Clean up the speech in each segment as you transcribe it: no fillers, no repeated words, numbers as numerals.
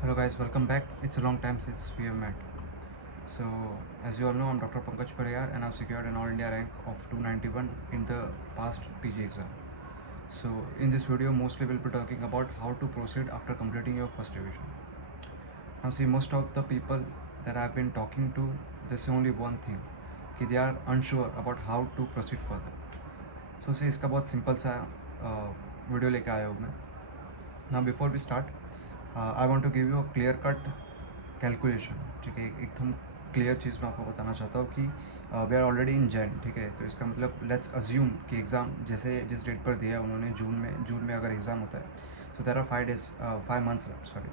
Hello guys, welcome back. It's a long time since we have met. So, as you all know, I'm Dr. Pankaj Pariyar and I've secured an All India rank of 291 in the past PG exam. So, in this video, mostly we'll be talking about how to proceed after completing your first revision. Now, see, most of the people that I've been talking to, they say only one thing, कि they are unsure about how to proceed further. So, see, इसका बहुत simple सा video लेके आया हूँ मैं. Now, before we start, I want to give you a clear cut calculation. ठीक है, एकदम क्लियर चीज़ मैं आपको बताना चाहता हूँ कि we are already in Jan. ठीक है, तो इसका मतलब लेट्स अज्यूम कि एग्ज़ाम जैसे जिस डेट पर दिया है उन्होंने जून में अगर एग्ज़ाम होता है so there are 5 months left. Sorry.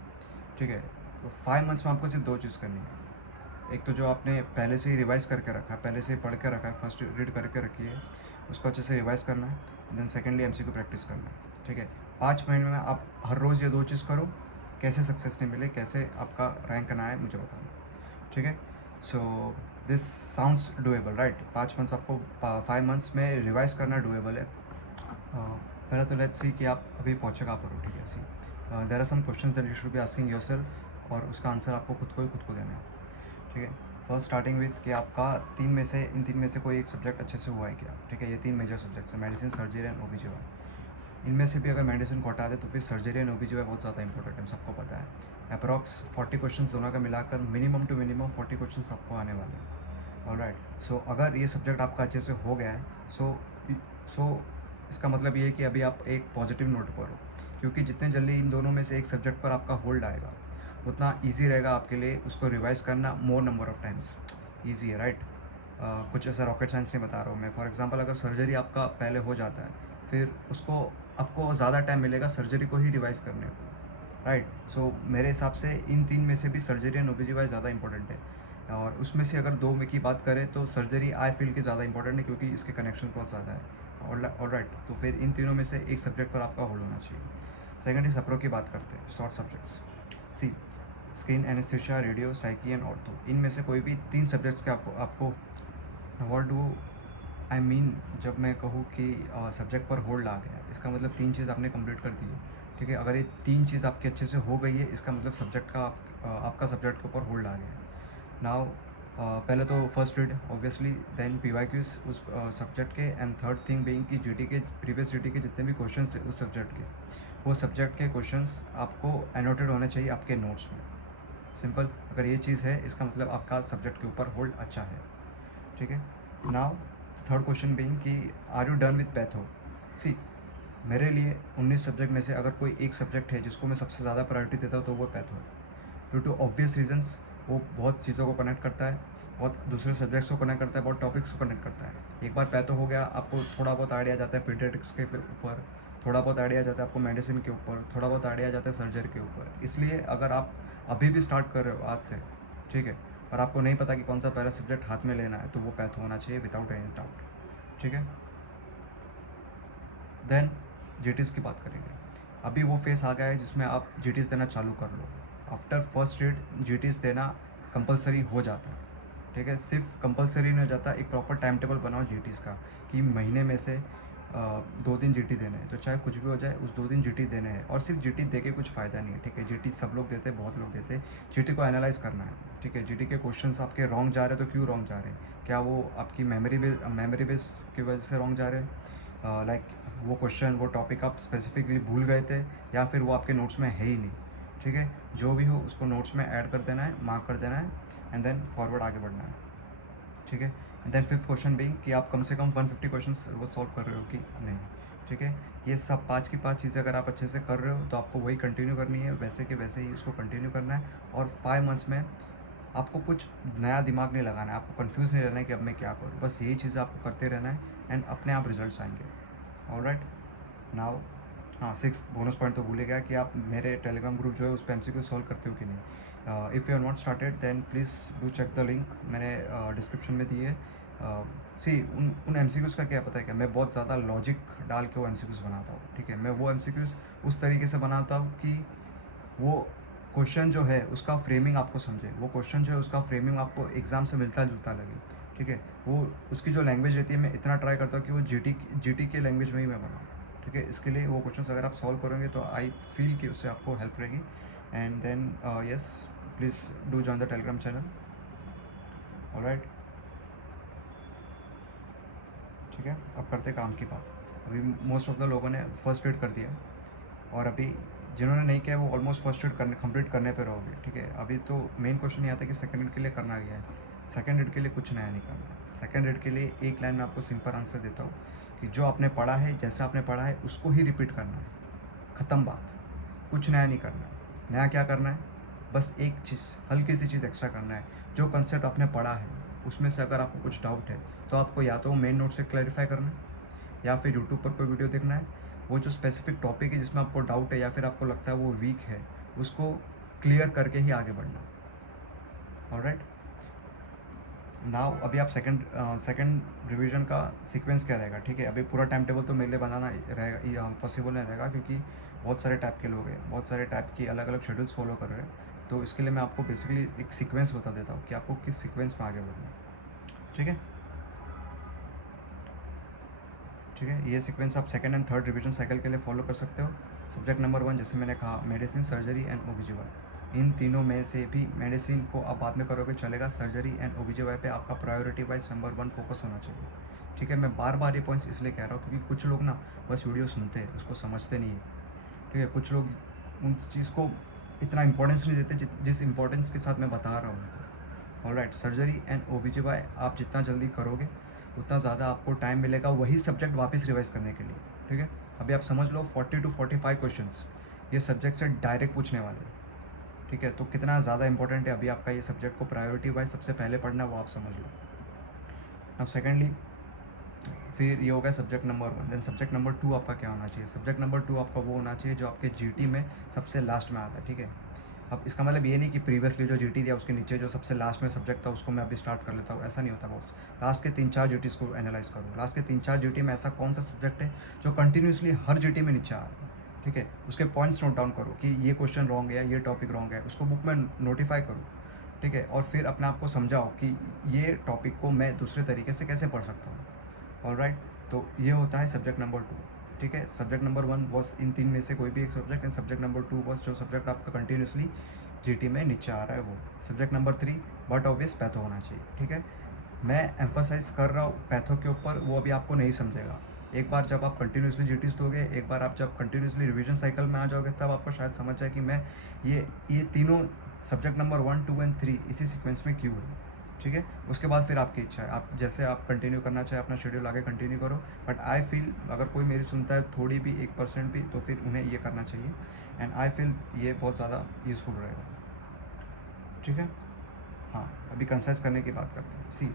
ठीक है, तो 5 मंथ्स में आपको सिर्फ दो चीज़ करनी है. एक तो जो आपने पहले से ही रिवाइज़ करके रखा है, पहले से ही पढ़ के रखा है, फर्स्ट रीड करके रखी है, उसको अच्छे से रिवाइज़ करना है. देन सेकेंडली एमसीक्यू प्रैक्टिस करना है. ठीक है, 5 महीने में आप हर रोज़ ये दो चीज़ करो. कैसे सक्सेस नहीं मिले, कैसे आपका रैंक ना आए, मुझे बताना. ठीक है, so this sounds doable right. 5 months आपको 5 मंथ्स में रिवाइज़ करना डूएबल है. पहले तो लेट्स सी कि आप अभी पहुँचे कहाँ पर हो. ठीक है, see there are some questions that you should be asking yourself और उसका आंसर आपको खुद को देना है. ठीक है, फर्स्ट स्टार्टिंग विथ कि आपका इन तीन में से कोई एक सब्जेक्ट अच्छे से हुआ है क्या. ठीक है, ये तीन मेजर सब्जेक्ट्स हैं, मेडिसिन, सर्जरी एंड ओबीजीवाई. इनमें से भी अगर मेडिसिन को हटा दे तो फिर सर्जरी एंड ओबीजीवाई बहुत ज़्यादा इंपॉर्टेंट है, सबको पता है. अप्रॉक्स 40 क्वेश्चन दोनों का मिलाकर मिनिमम टू मिनिमम 40 क्वेश्चन आपको आने वाले हैं. ऑलराइट, सो अगर ये सब्जेक्ट आपका अच्छे से हो गया है सो इसका मतलब ये है कि अभी आप एक पॉजिटिव नोट पर हो, क्योंकि जितने जल्दी इन दोनों में से एक सब्जेक्ट पर आपका होल्ड आएगा उतना ईजी रहेगा आपके लिए उसको रिवाइज़ करना मोर नंबर ऑफ टाइम्स. ईजी है राइट. कुछ ऐसा रॉकेट साइंस नहीं बता रहा हूँ मैं. फॉर एग्जांपल अगर सर्जरी आपका पहले हो जाता है फिर उसको आपको ज़्यादा टाइम मिलेगा सर्जरी को ही रिवाइज़ करने को. राइट, सो मेरे हिसाब से इन तीन में से भी सर्जरी एंड ओबीजीवाई ज़्यादा इंपॉर्टेंट है. और उसमें से अगर दो में की बात करें तो सर्जरी आई फील की ज़्यादा इंपॉर्टेंट है क्योंकि इसके कनेक्शन बहुत ज़्यादा है. ऑलराइट, तो फिर इन तीनों में से एक सब्जेक्ट पर आपका होल्ड होना चाहिए. सेकेंडली सप्रो की बात करते हैं, short subjects. See, skin, anaesthesia, radio, psych and ortho. इनमें से कोई भी तीन सब्जेक्ट्स के आपको व्हाट डू आई मीन जब मैं कहूँ कि सब्जेक्ट पर होल्ड आ गया, इसका मतलब तीन चीज़ आपने कंप्लीट कर दी है. ठीक है, अगर ये तीन चीज़ आपकी अच्छे से हो गई है इसका मतलब सब्जेक्ट का आपका सब्जेक्ट के ऊपर होल्ड आ गया है. नाउ पहले तो first read obviously, then PYQs उस सब्जेक्ट के, एंड थर्ड थिंग बीइंग कि जीटी के प्रीवियस जीटी के जितने भी क्वेश्चंस थे उस सब्जेक्ट के, वो सब्जेक्ट के क्वेश्चंस आपको एनोटेड होने चाहिए आपके नोट्स में. सिंपल, अगर ये चीज़ है इसका मतलब आपका सब्जेक्ट के ऊपर होल्ड अच्छा है. ठीक है, नाउ थर्ड क्वेश्चन बीइंग कि are you done with pathos. See, मेरे लिए 19 सब्जेक्ट में से अगर कोई एक सब्जेक्ट है जिसको मैं सबसे ज़्यादा प्रायोरिटी देता हूँ तो वो पैथो है. ड्यू टू ऑब्वियस रीजंस, वो बहुत चीज़ों को कनेक्ट करता है, बहुत दूसरे सब्जेक्ट्स को कनेक्ट करता है, बहुत टॉपिक्स को कनेक्ट करता है. एक बार पैथो हो गया आपको थोड़ा बहुत आइडिया जाता है पीडियाट्रिक्स के ऊपर, थोड़ा बहुत आइडिया जाता है आपको मेडिसिन के ऊपर, थोड़ा बहुत आइडिया जाता है सर्जरी के ऊपर. इसलिए अगर आप अभी भी स्टार्ट कर रहे हो आज से, ठीक है, और आपको नहीं पता कि कौन सा पहला सब्जेक्ट हाथ में लेना है तो वो पैथो होना चाहिए विदाउट एनी डाउट. ठीक है, देन जीटीज़ की बात करेंगे. अभी वो फेस आ गया है जिसमें आप जीटीज़ देना चालू कर लो. आफ्टर फर्स्ट रीड जीटीज़ देना कंपलसरी हो जाता है. ठीक है, सिर्फ कंपलसरी नहीं हो जाता, एक प्रॉपर टाइम टेबल बनाओ जीटीज़ का कि महीने में से 2 दिन जीटी देने हैं, तो चाहे कुछ भी हो जाए उस 2 दिन जीटी देने हैं. और सिर्फ जीटी दे के कुछ फ़ायदा नहीं है. ठीक है, जीटी सब लोग देते हैं, बहुत लोग देते हैं. जीटी को एनालाइज़ करना है. ठीक है, जीटी के क्वेश्चंस आपके रॉन्ग जा रहे हैं तो क्यों रॉन्ग जा रहे हैं, क्या वो आपकी मेमोरी बेस की वजह से रॉन्ग जा रहे हैं, लाइक वो क्वेश्चन वो टॉपिक आप स्पेसिफिकली भूल गए थे या फिर वो आपके नोट्स में है ही नहीं. ठीक है, जो भी हो उसको नोट्स में ऐड कर देना है, मार्क कर देना है, एंड देन फॉरवर्ड आगे बढ़ना है. ठीक है, एंड देन फिफ्थ क्वेश्चन भी कि आप कम से कम 150 क्वेश्चंस वो सॉल्व कर रहे हो कि नहीं. ठीक है, ये सब 5 की 5 चीज़ें अगर आप अच्छे से कर रहे हो तो आपको वही कंटिन्यू करनी है, वैसे के वैसे ही उसको कंटिन्यू करना है. और 5 मंथ्स में आपको कुछ नया दिमाग नहीं लगाना है, आपको कंफ्यूज नहीं रहना है कि अब मैं क्या करूँ, बस यही चीज़ें आपको करते रहना है एंड अपने आप रिजल्ट्स आएंगे. ऑलराइट, नाउ हाँ, सिक्स बोनस पॉइंट तो भूल ही गया कि आप मेरे टेलीग्राम ग्रुप जो है उस पर एमसीक्यू सॉल्व करते हो कि नहीं. If you are not started then please do check the link, मैंने डिस्क्रिप्शन में दी है. सी, उन एमसीक्यूज़ का क्या पता है क्या, मैं बहुत ज़्यादा लॉजिक डाल के वो एमसीक्यूज़ बनाता हूँ. ठीक है, मैं वो एमसीक्यूज़ उस तरीके से बनाता हूँ कि वो क्वेश्चन जो है उसका फ्रेमिंग आपको समझे, वो क्वेश्चन जो है उसका फ्रेमिंग आपको एग्ज़ाम से मिलता जुलता लगे. ठीक है, वो उसकी जो लैंग्वेज रहती है मैं इतना ट्राई करता हूँ कि वो जीटी के लैंग्वेज में ही मैं बनाऊँ. ठीक है, इसके लिए वो क्वेश्चंस अगर आप सॉल्व करोगे तो आई फील कि उससे आपको हेल्प रहेगी. and then yes, please do join the Telegram channel. All right, ठीक है, अब करते काम की बात. अभी मोस्ट ऑफ द लोगों ने फर्स्ट एड कर दिया, और अभी जिन्होंने नहीं किया वो ऑलमोस्ट फर्स्ट एड करने कंप्लीट करने पे रहोगे. ठीक है, अभी तो मेन क्वेश्चन ये आता है कि सेकंड एड के लिए करना क्या है. सेकंड एड के लिए कुछ नया नहीं करना है. सेकंड एड के लिए एक लाइन में आपको सिंपल आंसर देता हूँ कि जो आपने पढ़ा है, जैसा आपने पढ़ा है उसको ही रिपीट करना है. ख़त्म बात. कुछ नया नहीं करना है. नया क्या करना है, बस एक चीज़, हल्की सी चीज़ एक्स्ट्रा करना है. जो कंसेप्ट आपने पढ़ा है उसमें से अगर आपको कुछ डाउट है तो आपको या तो मेन नोट से क्लैरिफाई करना है, या फिर यूट्यूब पर कोई वीडियो देखना है. वो जो स्पेसिफिक टॉपिक है जिसमें आपको डाउट है या फिर आपको लगता है वो वीक है, उसको क्लियर करके ही आगे बढ़ना. ऑलराइट, नाउ अभी आप सेकंड रिवीजन का सीक्वेंस क्या रहेगा. ठीक है, अभी पूरा टाइम टेबल तो मेरे लिए बनाना रहेगा, पॉसिबल नहीं रहेगा, क्योंकि बहुत सारे टाइप के लोग हैं, बहुत सारे टाइप की अलग अलग शेड्यूल्स फॉलो कर रहे हैं. तो इसके लिए मैं आपको बेसिकली एक सीक्वेंस बता देता हूँ कि आपको किस सीक्वेंस में आगे बढ़ना है. ठीक है, ठीक है, ये सीक्वेंस आप second and third revision cycle के लिए फॉलो कर सकते हो. सब्जेक्ट नंबर 1, जैसे मैंने कहा, मेडिसिन, सर्जरी एंड ओबीजीवाई. इन तीनों में से भी मेडिसिन को आप बाद में करोगे चलेगा. सर्जरी एंड ओबीजीवाई पे आपका प्रायोरिटी वाइज नंबर 1 फोकस होना चाहिए. ठीक है, मैं बार बार ये पॉइंट्स इसलिए कह रहा हूँ क्योंकि कुछ लोग ना बस वीडियो सुनते हैं, उसको समझते नहीं है. ठीक है, कुछ लोग उन चीज़ को इतना इंपॉर्टेंस नहीं देते जिस इंपॉर्टेंस के साथ मैं बता रहा हूँ. ऑलराइट, सर्जरी एंड ओबीजीवाई आप जितना जल्दी करोगे उतना ज़्यादा आपको टाइम मिलेगा वही सब्जेक्ट वापस रिवाइज करने के लिए. ठीक है, अभी आप समझ लो 40 to 45 क्वेश्चंस ये सब्जेक्ट से डायरेक्ट पूछने वाले हैं. ठीक है, तो कितना ज़्यादा इंपॉर्टेंट है अभी आपका ये सब्जेक्ट को प्रायोरिटी वाइज सबसे पहले पढ़ना है, वो आप समझ लो. अब सेकेंडली, फिर ये हो गया subject number 1. Then subject number 2 आपका क्या होना चाहिए. सब्जेक्ट नंबर 2 आपका वो होना चाहिए जो आपके जीटी में सबसे लास्ट में आता है. ठीक है, अब इसका मतलब ये नहीं कि प्रीवियसली जो जीटी दिया उसके नीचे जो सबसे लास्ट में सब्जेक्ट था उसको मैं अभी स्टार्ट कर लेता हूँ, ऐसा नहीं होता बॉस. लास्ट के 3-4 जीटीज़ को एनालाइज करो. लास्ट के 3-4 जीटी में ऐसा कौन सा सब्जेक्ट है जो कंटिन्यूसली हर जीटी में नीचे आ रहा है. ठीक है, उसके पॉइंट्स नोट डाउन करो कि ये क्वेश्चन रॉन्ग है, ये टॉपिक रॉन्ग है, उसको बुक में नोटिफाई करो. ठीक है, और फिर अपने आप को समझाओ कि ये टॉपिक को मैं दूसरे तरीके से कैसे पढ़ सकता हूँ. ऑलराइट, तो ये होता है सब्जेक्ट नंबर 2. ठीक है, सब्जेक्ट नंबर 1 वॉज इन तीन में से कोई भी एक subject, and subject number 2 was जो सब्जेक्ट आपका कंटिन्यूसली जीटी में नीचे आ रहा है वो. Subject number 3 but obvious patho होना चाहिए. ठीक है, मैं एम्फोसाइज कर रहा हूँ पैथो के ऊपर, वो अभी आपको नहीं समझेगा. एक बार जब आप कंटिन्यूसली जीटीज दोगे, एक बार आप जब कंटिन्यूसली रिवीजन साइकिल में आ जाओगे, तब आपको शायद समझ जाए कि मैं ये तीनों सब्जेक्ट नंबर 1, 2 एंड 3 इसी सीक्वेंस में क्यों है. ठीक है, उसके बाद फिर आपकी इच्छा है, आप जैसे आप कंटिन्यू करना चाहे अपना शेड्यूल आगे कंटिन्यू करो. बट आई फील अगर कोई मेरी सुनता है थोड़ी भी 1% भी, तो फिर उन्हें ये करना चाहिए. एंड आई फील ये बहुत ज़्यादा यूज़फुल रहेगा. ठीक है, हाँ, अभी कंसाइज करने की बात करते हैं. सी,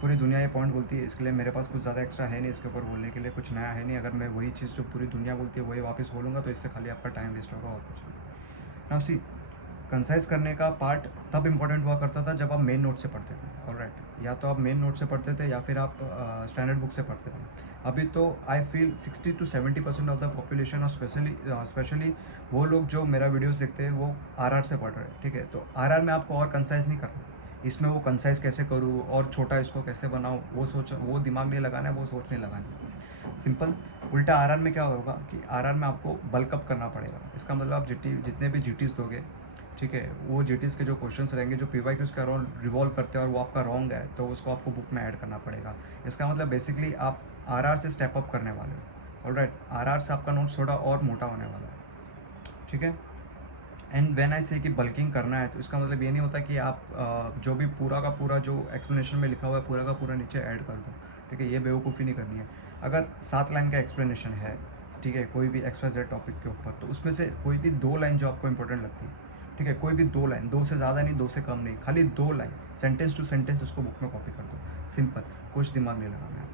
पूरी दुनिया ये पॉइंट बोलती है, इसके लिए मेरे पास कुछ ज़्यादा एक्स्ट्रा है नहीं इसके ऊपर बोलने के लिए, कुछ नया है नहीं. अगर मैं वही चीज़ जो पूरी दुनिया बोलती है वही वापस बोलूँगा तो इससे खाली आपका टाइम वेस्ट होगा और कुछ नहीं. नाउ सी, कंसाइज करने का पार्ट तब इम्पोर्टेंट हुआ करता था जब आप मेन नोट से पढ़ते थे. ऑलराइट, या तो आप मेन नोट से पढ़ते थे या फिर आप स्टैंडर्ड बुक से पढ़ते थे. अभी तो I feel 60 to 70% of the population, और स्पेशली वो लोग जो मेरा वीडियोस देखते हैं वो आरआर से पढ़ रहे हैं. ठीक है, तो आरआर में आपको और कंसाइज नहीं करना. इसमें वो कंसाइज कैसे करूँ और छोटा इसको कैसे बनाऊँ, वो दिमाग नहीं लगाना है, वो सोच नहीं लगानी है. सिंपल. उल्टा आरआर में क्या होगा कि आरआर में आपको बल्कअप करना पड़ेगा. इसका मतलब आप जितने भी जीटीज़ दोगे, ठीक है, वो जीटीज़ के जो क्वेश्चंस रहेंगे जो पीवाईक्यूज़ के अराउंड रिवॉल्व करते हैं और वो आपका रॉन्ग है, तो उसको आपको बुक में ऐड करना पड़ेगा. इसका मतलब बेसिकली आप आरआर से स्टेप अप करने वाले हो. ऑलराइट, आरआर से आपका नोट्स थोड़ा और मोटा होने वाला है. ठीक है, एंड व्हेन आई से कि बल्किंग करना है, तो इसका मतलब ये नहीं होता कि आप जो भी पूरा का पूरा जो एक्सप्लेनेशन में लिखा हुआ है पूरा का पूरा नीचे ऐड कर दो. ठीक है, ये बेवकूफ़ी नहीं करनी है. अगर 7 लाइन का एक्सप्लेनेशन है, ठीक है, कोई भी XYZ टॉपिक के ऊपर, तो उसमें से कोई भी 2 लाइन जो आपको इंपॉर्टेंट लगती है, ठीक है, कोई भी 2 लाइन, 2 से ज़्यादा नहीं, 2 से कम नहीं, खाली 2 लाइन, सेंटेंस टू सेंटेंस उसको बुक में कॉपी कर दो. सिंपल, कुछ दिमाग नहीं लगाना है.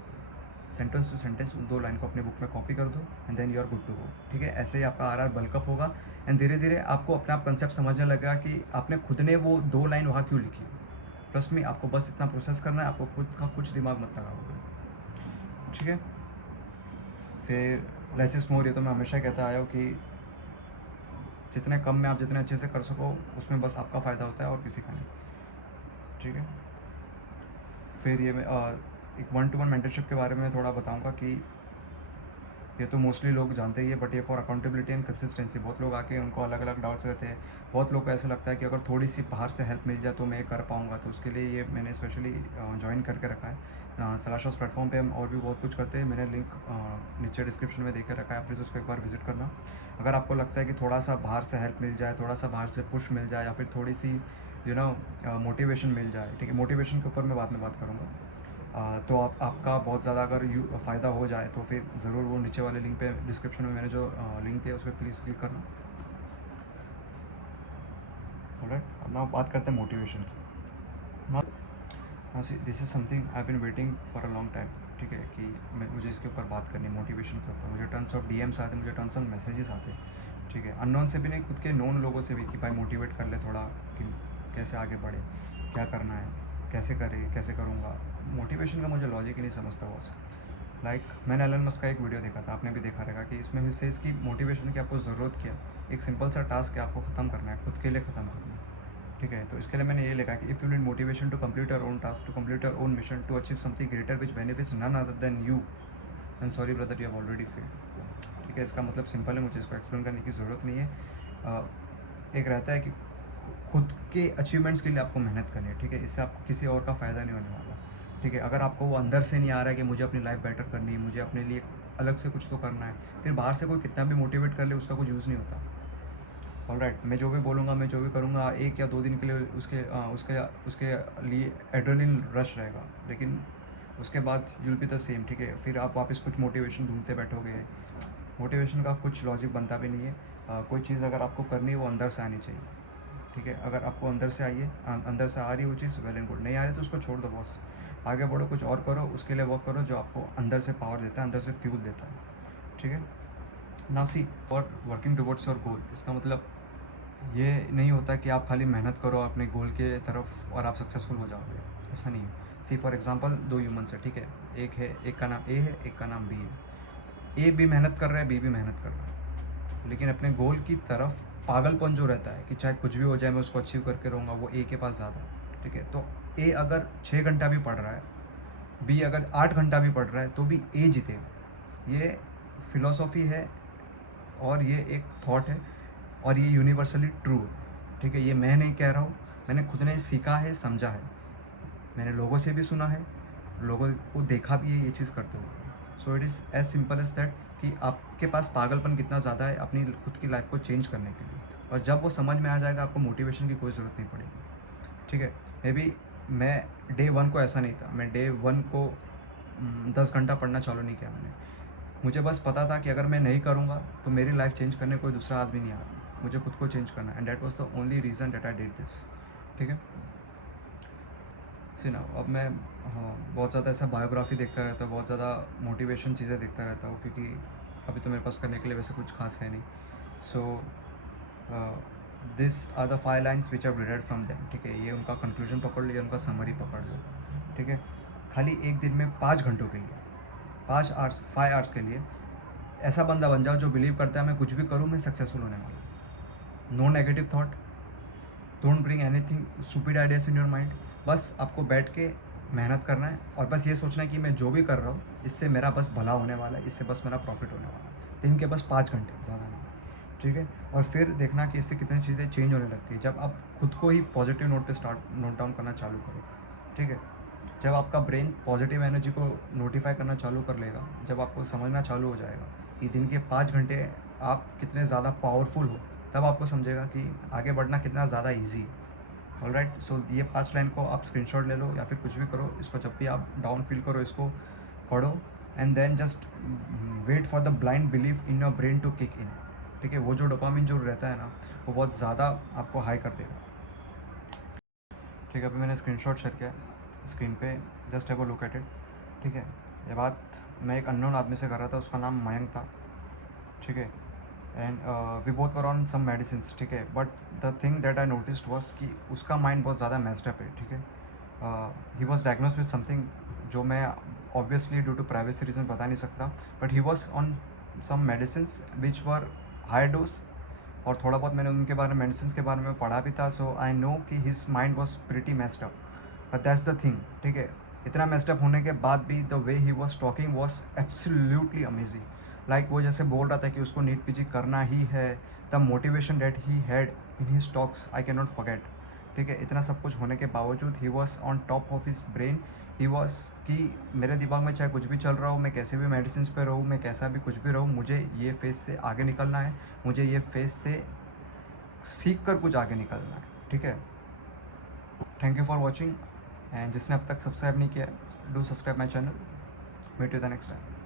सेंटेंस टू सेंटेंस 2 लाइन को अपने बुक में कॉपी कर दो and then you are good to go. ठीक है, ऐसे ही आपका आरआर बल्कअप होगा. एंड धीरे धीरे आपको अपने आप कंसेप्ट समझने लगेगा कि आपने खुद ने वो 2 लाइन वहाँ क्यों लिखी. ट्रस्ट में आपको बस इतना प्रोसेस करना है, आपको खुद का कुछ दिमाग मत लगाओगे. ठीक है, फिर लेस इज मोर, ये तो मैं हमेशा कहता आया हूँ कि जितने कम में आप जितने अच्छे से कर सको उसमें बस आपका फ़ायदा होता है और किसी का नहीं. ठीक है, फिर ये मैं एक 1-to-1 मेंटरशिप के बारे में थोड़ा बताऊंगा कि ये तो मोस्टली लोग जानते ही है, बट ये फॉर अकाउंटेबिलिटी एंड कंसिस्टेंसी। बहुत लोग आके उनको अलग अलग डाउट्स रहते हैं, बहुत लोग को ऐसा लगता है कि अगर थोड़ी सी बाहर से हेल्प मिल जाए तो मैं ये कर पाऊँगा, तो उसके लिए ये मैंने स्पेशली ज्वाइन करके रखा है। सलाशॉस प्लेटफॉर्म पे हम और भी बहुत कुछ करते हैं, मैंने लिंक नीचे डिस्क्रिप्शन में देके रखा है, प्लीज़ उसको एक बार विजिट करना। अगर आपको लगता है कि थोड़ा सा बाहर से हेल्प मिल जाए, थोड़ा सा बाहर से पुश मिल जाए, या फिर थोड़ी सी मोटिवेशन मिल जाए, ठीक है, मोटिवेशन के ऊपर मैं बाद में बात करूँगा, तो आपका बहुत ज़्यादा अगर फ़ायदा हो जाए तो फिर ज़रूर वो नीचे वाले लिंक पे, डिस्क्रिप्शन में मैंने जो लिंक दिया उस पर प्लीज़ क्लिक करना। ऑलराइट, अब ना बात करते हैं मोटिवेशन की। हाँ see, this is something I been waiting for a long time, ठीक है, कि मुझे इसके ऊपर बात करनी है, मोटिवेशन के ऊपर। मुझे टन्स ऑफ डीएम्स आते, मुझे टन्स ऑफ मैसेजेस आते, ठीक है, अननोन से भी नहीं, खुद के नोन लोगों से भी, कि भाई मोटिवेट कर ले थोड़ा, कि कैसे आगे बढ़े, क्या करना है, कैसे करे, कैसे करूँगा। मोटिवेशन का मुझे लॉजिक ही नहीं समझता बॉस। मैंने एलन मस्क का एक वीडियो देखा था, आपने भी देखा रहेगा, कि इसमें भी सेज की मोटिवेशन की आपको ज़रूरत क्या है, एक सिंपल सा टास्क है, आपको ख़त्म करना है, खुद के लिए ख़त्म करना है, ठीक है। तो इसके लिए मैंने ये लिखा कि if you need motivation to complete your own task, to complete your own mission, to achieve something greater which benefits none other than you, and sorry brother, you have already failed, ठीक है। इसका मतलब simple है, मुझे इसको explain करने की ज़रूरत नहीं है। एक रहता है कि खुद के अचीवमेंट्स के लिए आपको मेहनत करनी है, ठीक है, इससे आपको किसी और का फ़ायदा नहीं होने वाला, ठीक है। अगर आपको वो अंदर से नहीं आ रहा है कि मुझे अपनी लाइफ बेटर करनी है, मुझे अपने लिए अलग से कुछ तो करना है, फिर बाहर से कोई कितना भी मोटिवेट कर ले उसका कुछ यूज़ नहीं होता। ऑलराइट, मैं जो भी बोलूँगा, मैं जो भी करूँगा, 1 या 2 दिन के लिए उसके लिए एड्रेनलिन रश रहेगा, लेकिन उसके बाद you will be the same, ठीक है। फिर आप वापस कुछ मोटिवेशन ढूंढते बैठोगे। मोटिवेशन का कुछ लॉजिक बनता भी नहीं है। कोई चीज़ अगर आपको करनी है वो अंदर से आनी चाहिए, ठीक है। अगर आपको अंदर से अंदर से आ रही है वो चीज़, वेल एंड गुड। नहीं आ रही तो उसको छोड़ दो बॉस, आगे बढ़ो, कुछ और करो, उसके लिए वर्क करो जो आपको अंदर से पावर देता है, अंदर से फ्यूल देता है, ठीक है ना। सी, और वर्किंग टुवर्ड्स योर गोल, इसका मतलब ये नहीं होता कि आप खाली मेहनत करो अपने गोल के तरफ और आप सक्सेसफुल हो जाओगे, ऐसा नहीं है। सी फॉर एग्जांपल, 2 ह्यूमन्स है, ठीक है, एक का नाम ए है, एक का नाम बी है। ए भी मेहनत कर रहा है, बी भी मेहनत कर रहा है, लेकिन अपने गोल की तरफ पागलपन जो रहता है कि चाहे कुछ भी हो जाए मैं उसको अचीव करके रहूँगा, वो ए के पास ज़्यादा है, ठीक है। तो ए अगर 6 घंटा भी पढ़ रहा है, बी अगर 8 घंटा भी पढ़ रहा है, तो भी ए जीतेगा। ये फिलॉसफी है और ये एक थॉट है और ये यूनिवर्सली ट्रू है, ठीक है। ये मैं नहीं कह रहा हूँ, मैंने खुद ने सीखा है, समझा है, मैंने लोगों से भी सुना है, लोगों को देखा भी है ये चीज़ करते हुए। So it is as simple as that, कि आपके पास पागलपन कितना ज़्यादा है अपनी खुद की लाइफ को चेंज करने के लिए, और जब वो समझ में आ जाएगा आपको मोटिवेशन की कोई ज़रूरत नहीं पड़ेगी, ठीक है। मे बी मैं डे 1 को ऐसा नहीं था, मैं डे 1 को 10 घंटा पढ़ना चालू नहीं किया मैंने। मुझे बस पता था कि अगर मैं नहीं करूँगा तो मेरी लाइफ चेंज करने कोई दूसरा आदमी नहीं आ रहा, मुझे खुद को चेंज करना है, and that was the only reason that I did this, ठीक है। सी ना, अब मैं बहुत ज़्यादा ऐसा बायोग्राफी देखता रहता हूँ, बहुत ज़्यादा मोटिवेशन चीज़ें देखता रहता हूँ, क्योंकि अभी तो मेरे पास करने के लिए वैसे कुछ खास है नहीं। So this are the 5 lines which are related from them, ठीक है। ये उनका कंक्लूजन पकड़ लो, उनका समरी पकड़ लो, ठीक है। खाली एक दिन में 5 घंटों के लिए, 5 आवर्स के लिए ऐसा बंदा बन जाओ जो बिलीव करता है मैं कुछ भी करूँ मैं सक्सेसफुल होने वाला। No negative thought, don't bring anything stupid ideas in your mind. बस आपको बैठ के मेहनत करना है और बस ये सोचना है कि मैं जो भी कर रहा हूँ इससे मेरा बस भला होने वाला है, इससे बस मेरा प्रॉफिट होने वाला है। दिन के बस 5 घंटे, ज़्यादा नहीं, ठीक है। और फिर देखना कि इससे कितनी चीज़ें चेंज होने लगती है जब आप खुद को ही पॉजिटिव नोट पे नोट डाउन करना चालू करो, ठीक है। जब आपका ब्रेन पॉजिटिव एनर्जी को नोटिफाई करना चालू कर लेगा, जब आपको समझना चालू हो जाएगा कि दिन के 5 घंटे आप कितने ज़्यादा पावरफुल हो, तब आपको समझेगा कि आगे बढ़ना कितना ज़्यादा ईजी है। ऑलराइट, सो ये 5 लाइन को आप स्क्रीनशॉट ले लो या फिर कुछ भी करो, इसको जब भी आप डाउन फील करो इसको पढ़ो, and then just wait for the blind believe in your brain to kick in, ठीक है। वो जो डोपामिन जो रहता है ना, वो बहुत ज़्यादा आपको हाई कर देगा, ठीक है। अभी मैंने स्क्रीनशॉट शेयर किया स्क्रीन पे, just have a look at it, ठीक है। ये बात मैं एक अननोन आदमी से कर रहा था, उसका नाम मयंक था, ठीक है। And we both were on some medicine, ठीक है। But the thing that I noticed was कि उसका माइंड बहुत ज़्यादा मेस्ड अप है, ठीक है। He was diagnose with something जो मैं obviously due to privacy reason बता नहीं सकता, but he was on some medicine which were high dose, और थोड़ा बहुत मैंने उनके बारे में मेडिसिन के बारे में पढ़ा भी था। सो आई नो कि his mind was pretty messed up, but that's the thing, ठीक है। इतना मेस्ड अप होने के बाद भी the way he was talking was absolutely amazing. Like वो जैसे बोल रहा था कि उसको नीट पीजी करना ही है, the motivation that he had in his talks I can not forget. ठीक है, इतना सब कुछ होने के बावजूद he was on top of his brain. He was कि मेरे दिमाग में चाहे कुछ भी चल रहा हो, मैं कैसे भी मेडिसिन पे रहूँ, मैं कैसा भी कुछ भी रहूँ, मुझे ये फेज़ से आगे निकलना है, मुझे ये फेज़ से सीख कर कुछ आगे निकलना है। ठीक है, thank you for watching, and जिसने अब तक सब्सक्राइब नहीं किया है, do subscribe my channel. Meet you the next time.